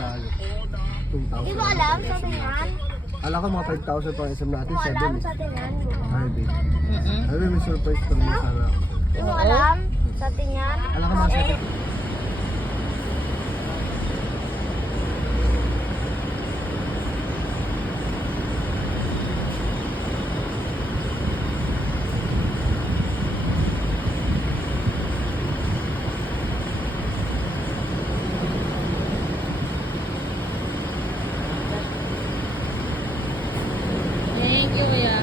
tayo. Hindi 2,000. mo alam sa tingnan? Alam ko mga 5,000 pang SM natin, Hindi mo alam 7 sa tingnan? Ay, babe. Ay, babe, may surprise pa rin sana ako. Hindi mo alam sa tingnan? Alam ko mga 7. Thank you, kuya.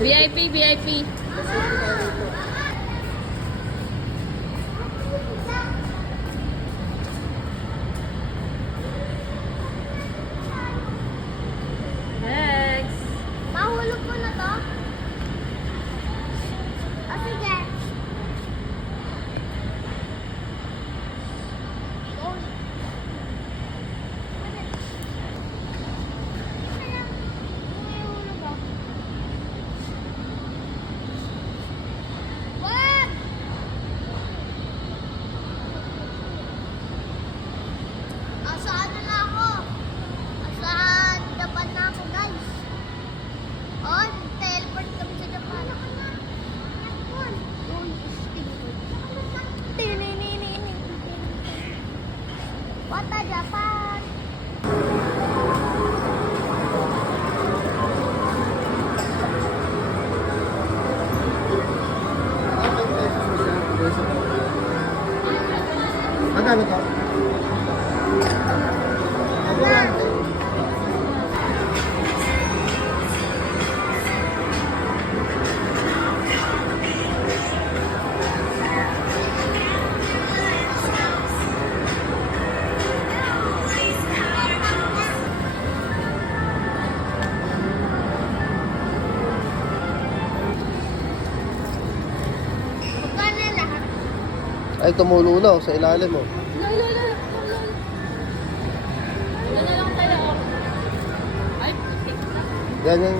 VIP, VIP. Next. Mahulog ko na to? O sige. Go. Mahulog ako. Wag! Asaan na lang ako? Asaan Japan na ako, guys? Oh, teleport kami sa Japan. What a Japan? Magkano to? Magkano lahat? Ay, tumulo na sa ilalim mo. Ano na lang tayo? Ay, putik na. Yan yung...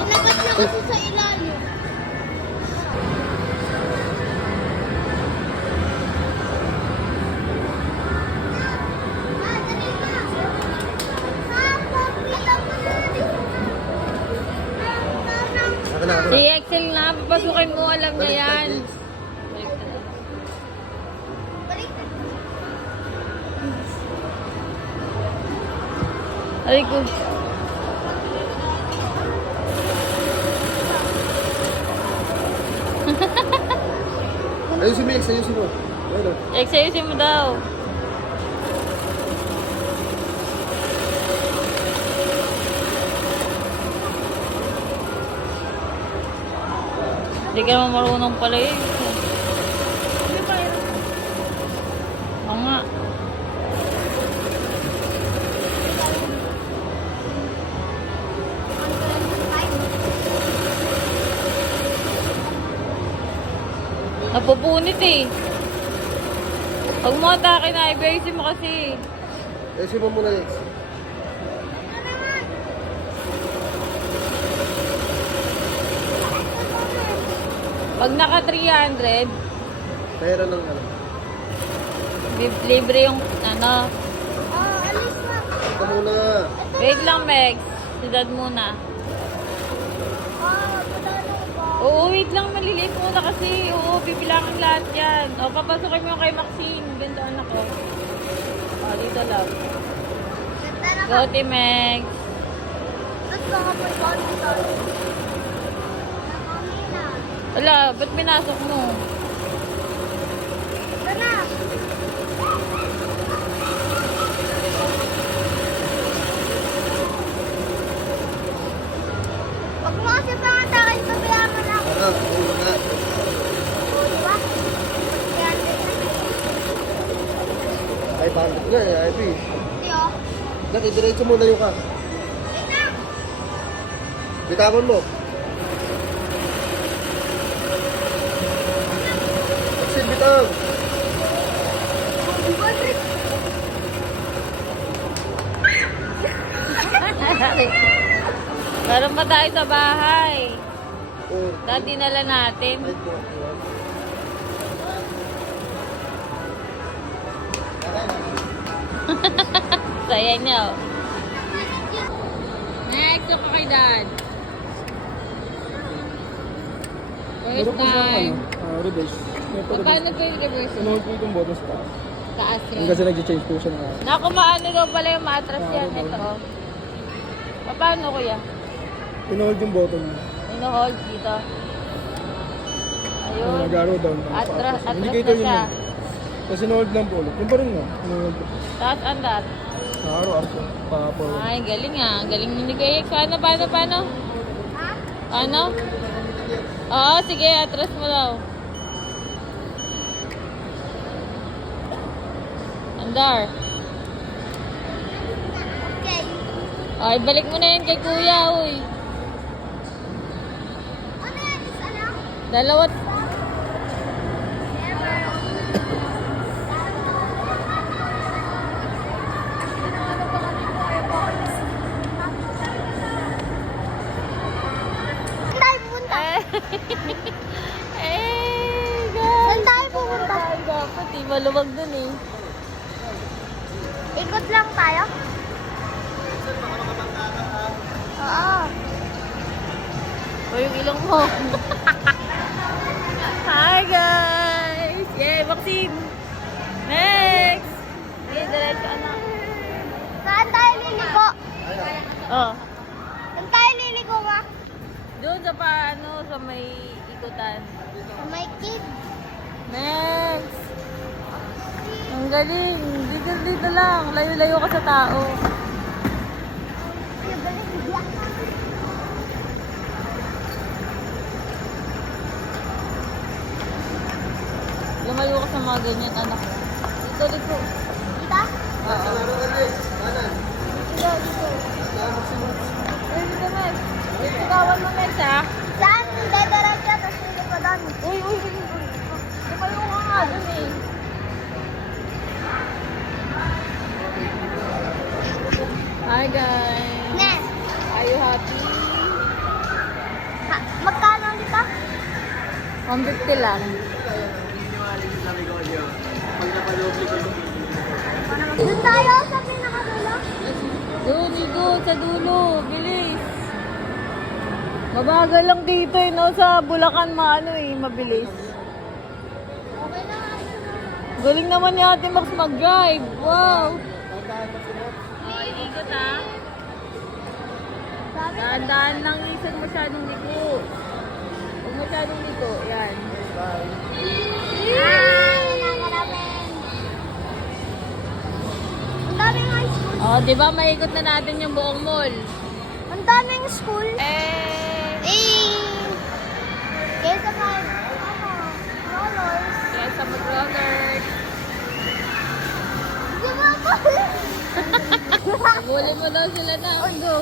Inagat na kasi sa ilalim. Akin na, akin Si na. Excel na, papasukin mo, alam niya yan. Ay ko. Ayusin mo, X, ayusin mo. Ayun, oh. Excel mo daw. Hindi ka naman marunong pala eh. Oo nga. Napupunit eh. Pag mo atake na, ibayusin mo kasi. Ayusin mo muna, X. Pag naka 300, Pera ng ano. libre yung ano. Oh, alis na. Ito muna. Wait lang, Mex. Sidad muna. Oh, patalo ko. Oo, wait lang. Maliliit muna kasi. Oo, bibilangin lahat yan. O, papasukin mo yung kay Maxine. Ganda anak ko. O, dito lang. Ganda na Go, Team Mex. Tapos baka po ikaw dito. Nakamina. Wala, ba't pinasok mo? Ito na. Pag mo kasi pangatawin, pabayaan mo na ako. Ano, ito muna. O, diba? Yan. Ay, bakit na eh, IP. Hindi, oh. Diretso muna yung ka. Wait lang. Bitawan mo. Bilog. Meron pa tayo sa bahay. Dahil dinala natin. Saya niya, oh. Next, ako kay Dad. First time. Reverse. Paano ko yung reverse? Sinuhod ko itong button sa taas. Taas Yung rin. kasi nag-change po siya na. Naku, maano daw pala yung matras yan. Ito, oh. Paano, kuya? Sinuhod yung button niya. Ino-hold dito. Ayun. Ayun. Nag-arrow down. Atras na Indicator yun siya. yun. Kasi sinuhod lang po ulit. Yung pa rin mo. Sinuhod po. Tapos andat. Naka-arrow po. Pa-forward. Ay, galing ah. Galing ni Kuya. Paano? Ha? Paano? Oo, sige. Atras mo daw. Andar. Okay. Ay, balik mo na yun kay Kuya, uy. Ano yan? Isa lang? Dalawa. Saan tayo pupunta? Guys. Saan tayo pupunta? Dapat eh, maluwag dun eh. Ikot lang tayo? Oo. O yung ilong mo. Hi guys! Yay, Maxine! Next! Okay, diretso anak. Saan tayo liliko? Oh. Saan tayo liliko ma? Doon sa paano, sa may ikutan. Sa may kid. Next! Ang galing! Dito lang. Layo-layo ka sa tao. Ay, galing. Biyak na. Lumayo ka sa mga ganyan, anak. Dito. Dito? Oo. Dito. Uy, dito, Mes. Sigawan mo, Mes, ha? Saan? Dadarat ka, tapos lilikodan. Uy. Lumayo ka nga dun, eh. Hi, guys. Nes, Are you happy? magkano ulit ka? 150 lang. Doon tayo sa pinakadulo. Doon, sa dulo. Bilis. Mabagal lang dito, eh, no? Sa Bulacan, mabilis. Okay na. Galing naman ni Ate Max mag-drive. Wow. Okay, ikot ha. Sabi Dahan-dahan lang, isag masyadong liko. Huwag masyadong liko. Yan. Ay, nanganapin. Ang daming high school. Oh, di ba maikot na natin yung buong mall? Ang daming school. Kesa rollers. Kaya sa mag-roller. Di ba po? Huli mo daw sila na. Oh, go.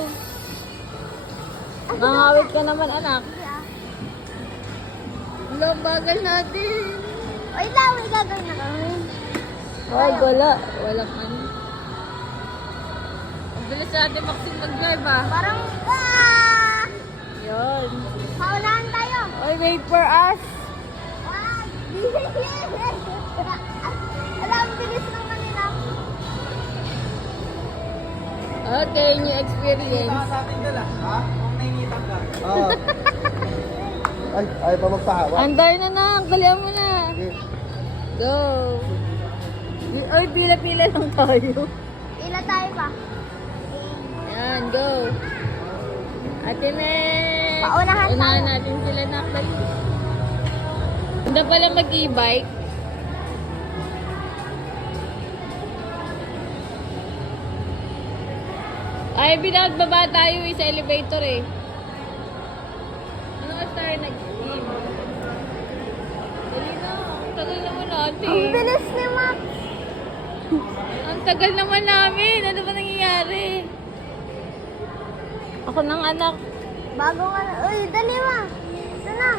Mangawit ka naman, anak. Ang bagal natin. Wait lang, may gagawin na kami. Ay, wala. Walang ano. Ang bilis natin Maxine mag-drive, ah. Parang, Yun. paunahan tayo. Oy, wait for us. Alam, bilis ng kanila. Okay, new experience. Ah. Ay pa magpahawa. Andar na na. Kalian mo na. Okay. Go. Oy, pila-pila lang tayo. Ila tayo pa. Yan, go. Ate Nes. Paunahan tayo. natin sila na dali. Ganda pala mag-e-bike. Ay, binagbaba tayo sa elevator eh. Ano ka tayo nag-e? Dali na. Ang tagal naman natin. Ang bilis ni Max. Ang tagal naman namin. Ano ba nangyayari? Ako ng anak. Bagong ano. Uy, dali ma. Sana.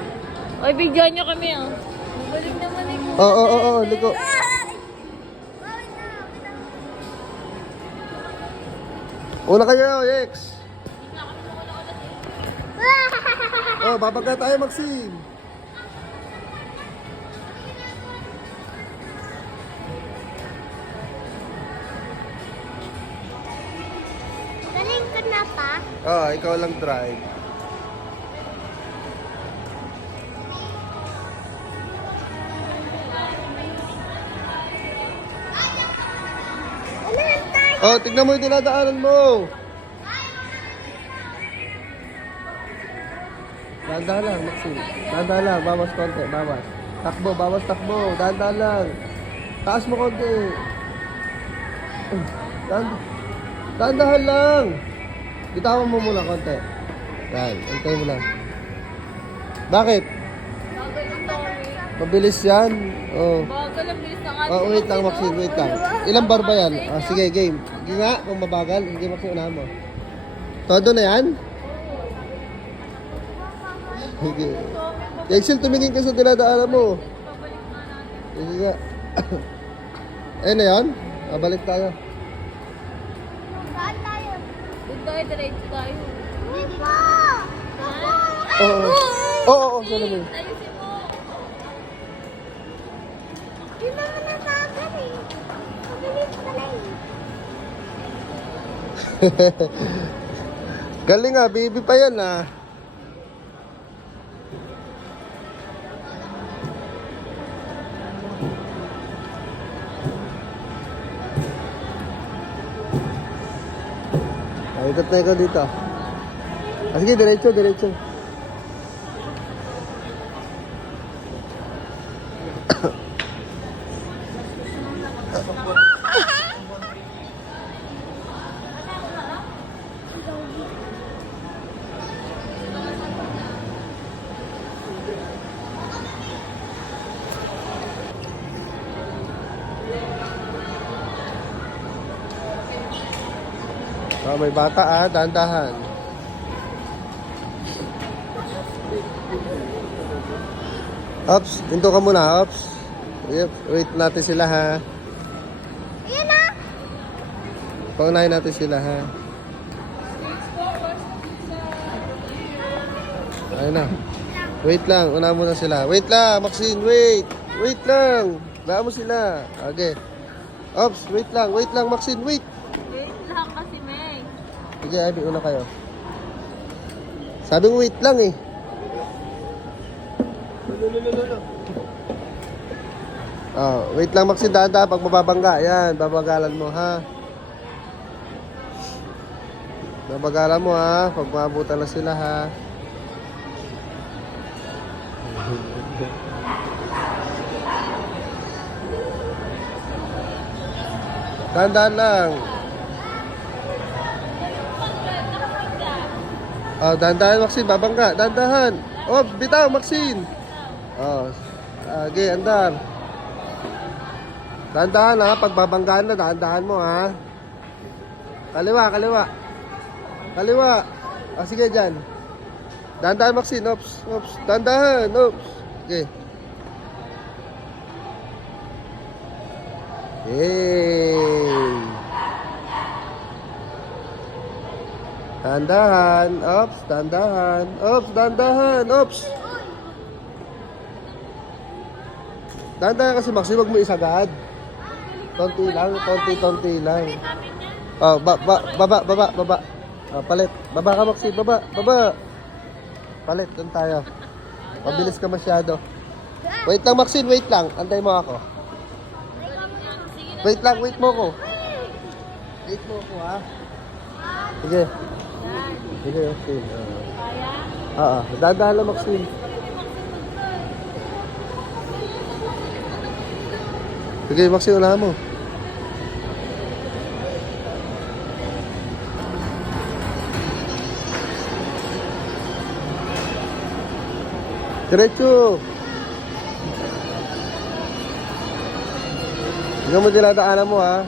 Oy, bigyan nyo kami ah. Galing naman eh. Oo, liko. Bawal na. Una kayo, Yex. Oh, babagay tayo, Maxine. Galing ka na pa. Oh, ikaw lang drive. Ano lang tayo? Oh, tignan mo yung dinadaanan mo. Dahan lang, Maxine. Dahan lang, bawas konti, bawas. Takbo, bawas takbo. Dahan lang. Taas mo konti. Dahan lang. Bitawan mo muna konti. Yan, antay mo lang. Bakit? Bagal lang daw eh. Mabilis yan. Oh. Bagal ang bilis ng ating. Oh, wait lang, Maxine, wait lang. Ilang bar ba yan? Ah, sige, game. Sige nga, kung mabagal, hindi Maxine, unahan mo. Todo na yan? Sige. Yaxel, tumingin ka sa dinadaanan mo. Pabalik na natin. Sige nga. Ayun na yun? Ah, balik tayo. Saan tayo? Doon tayo, diretso tayo. Dito! Oo. Oo, salamin. Ayusin mo. Di naman natagal eh. Mabilis pala eh. Galing ah, baby pa yan ah. Ikot na ikaw dito. Ah, sige, diretso, diretso. Oh, may bata ah, dahan-dahan. Ops, pinto ka muna, Ops. Yep, wait natin sila ha. Ayan na! Paunahin natin sila ha. Ayun na. Wait lang, una muna sila. Wait lang, Maxine, wait. Wait lang. Daan mo sila. Okay. Ops, wait lang, Maxine, wait. Wait lang kasi, May. Sige, Abby, una kayo. Sabi mo wait lang eh. Oh, wait lang Maxine, dahan-dahan pag mababangga. Yan, babagalan mo ha. Babagalan mo ha, pag maabutan na sila ha. Dahan-dahan lang. Oh, dahan-dahan Maxine, babangga. Dahan-dahan. Oh, bitaw Maxine. Oh, okay, andar. Dahan-dahan ha, pag babanggaan na, dahan-dahan mo ha. Kaliwa, kaliwa. Kaliwa. Ah, sige dyan. Dahan-dahan Maxine, ops, ops. Dahan-dahan, ops. Okay. Yay! Dahan-dahan, ops, dahan-dahan, ops, dahan-dahan, ops. Dahan-dahan kasi Maxine, wag mo isagad. Tonti lang, tonti-tonti lang. Oh, baba. Oh, palit. Baba ka Maxine, baba. Palit, doon tayo. Mabilis ka masyado. Wait lang Maxine, wait lang. Antay mo ako. Wait lang, wait mo ko. Wait mo ko ha. Sige. Sige, Maxine. Oo, dahan-dahan lang Maxine. Sige, Maxine, unahan mo. Diretso. Tingnan mo dinadaanan mo ha.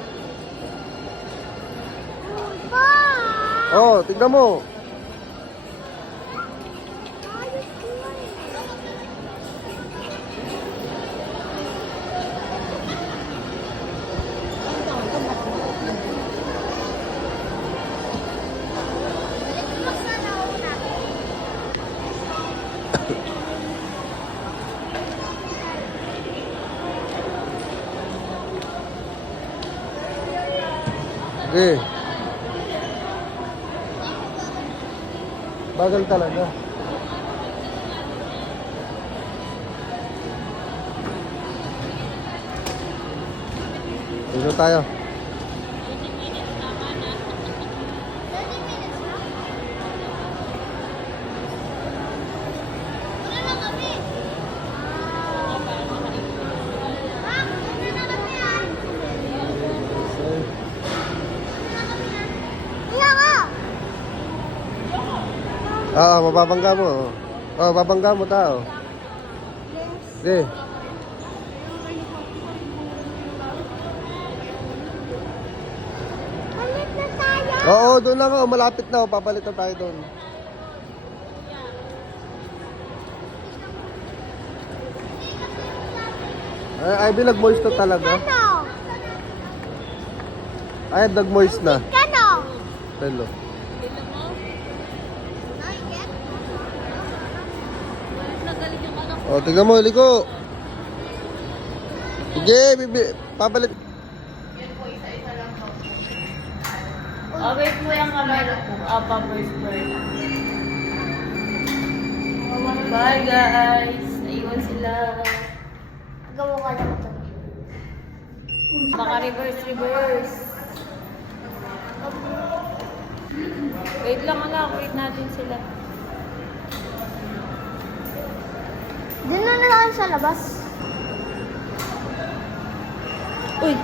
Oh, tingnan mo. Eh. Bagal talaga. Dito tayo. 30 minutes na? Una na kami. Ma'am, una na kami ah. Una ka. Mababangga mo. Babangga mo tao. Sige. Palit na tayo. Oo, doon lang ako. Malapit na. Papalit na tayo doon. Ay, nag-moist na talaga. Kano? Ay, nag-moist na. Kano? Hello. O, tignan mo, liko. Sige, papalit. Oh, wait mo yung camera ko. Papa's bird. Bye, guys. Naiwan sila. Gawa ka lang ito. Maka-reverse. Wait lang anak. Wait natin sila. Doon na lang sa labas. Uy!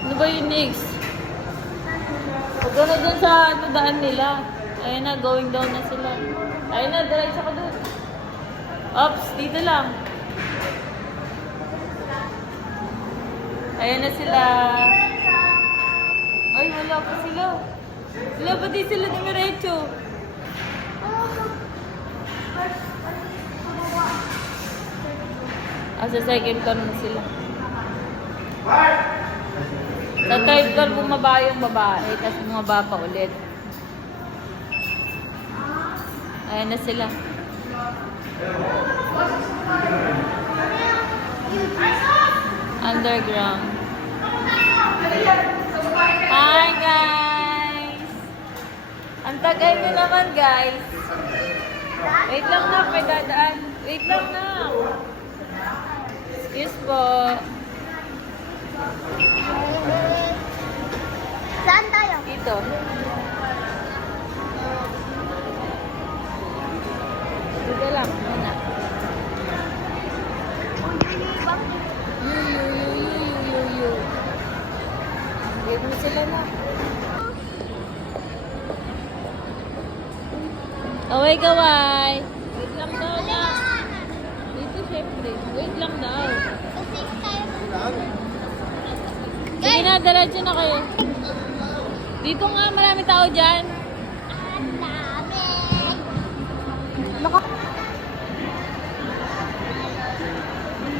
Ano ba yung next? Huwag ka na dun sa daan nila. Ayun na, going down na sila. Ayun na, diretso ka dun. Ops, dito lang. Ayun na sila. Ay, wala pa sila. Wala pa di sila dumiretso. Sa second floor na sila. Sa third floor bumaba yung babae, tapos bumaba pa ulit. Ayan na sila. Underground. Hi guys! Ang tagal nyo naman guys. Wait lang na, may dadaan. Wait lang na. Excuse po. Saan tayo? Dito. Dito lang, muna. Yu. Give mo sila na. Away gaway. Wait lang daw na. Dito syempre. Wait lang daw. Kasi tayo. Sige na, diretso na kayo. Dito nga, marami tao dyan. Ang dami.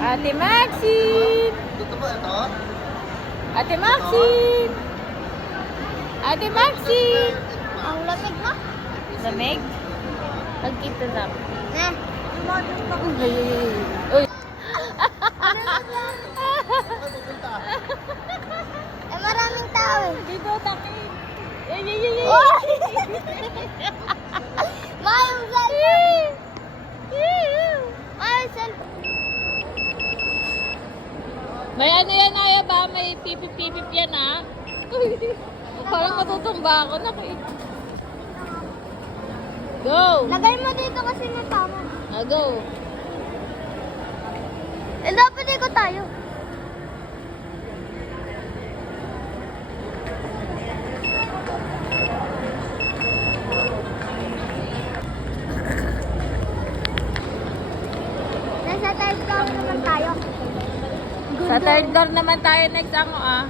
Ate Maxine! Dito ba ito? Ate Maxine! Ate Maxine! Ang lamig mo? Lamig? Pagkita na. Eh. Uy! Eh, maraming tao eh. Dito, takit! Ay! Mayong cellphone. Mayong cellphone. May ano yan, Aya ba? May pipip-pipip yan, ha? Parang matutumba ako, nakit. Go! Lagay mo dito kasi na tama. Go! Eh, dapat ikot tayo. Nasa third floor naman tayo. Sa third floor naman tayo next ako, ah.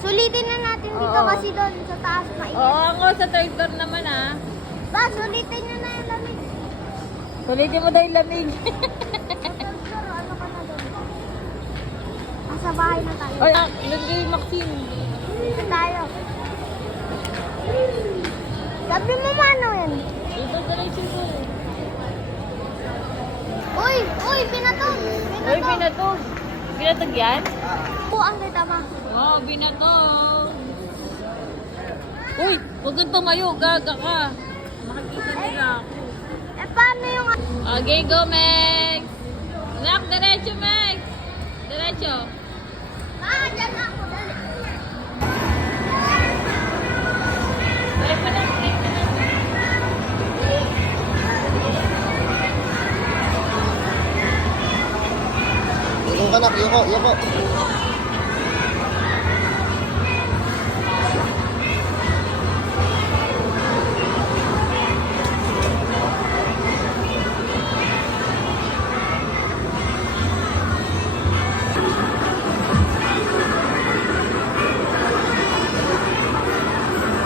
Sulitin na natin dito Oo. kasi doon sa taas mainit. Oo, ako sa third floor naman, ah. Ba, sulitin nyo na yung lamig. Sulitin mo daw yung lamig. Sa third floor, ano ka na doon? Nasa bahay na tayo. Ay, nandun yung Maxine. Dito tayo. Sabi mo mano yan? Dito, diretso ko. Uy! Uy! Pinatog! Uy, binatog. Binatog yan? Buang kita ma. Wow, binatog. Uy, huwag kang tumayo. Gaga ka. Makikita nila ako. Eh, paano yung... Okay, go, Mex. Anak, diretso, Mex. Diretso. Dyan ako. Dali. Try pa lang, try pa lang. Yuko ka nak, yuko, yuko.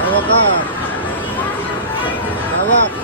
Hawak ka. Hawak.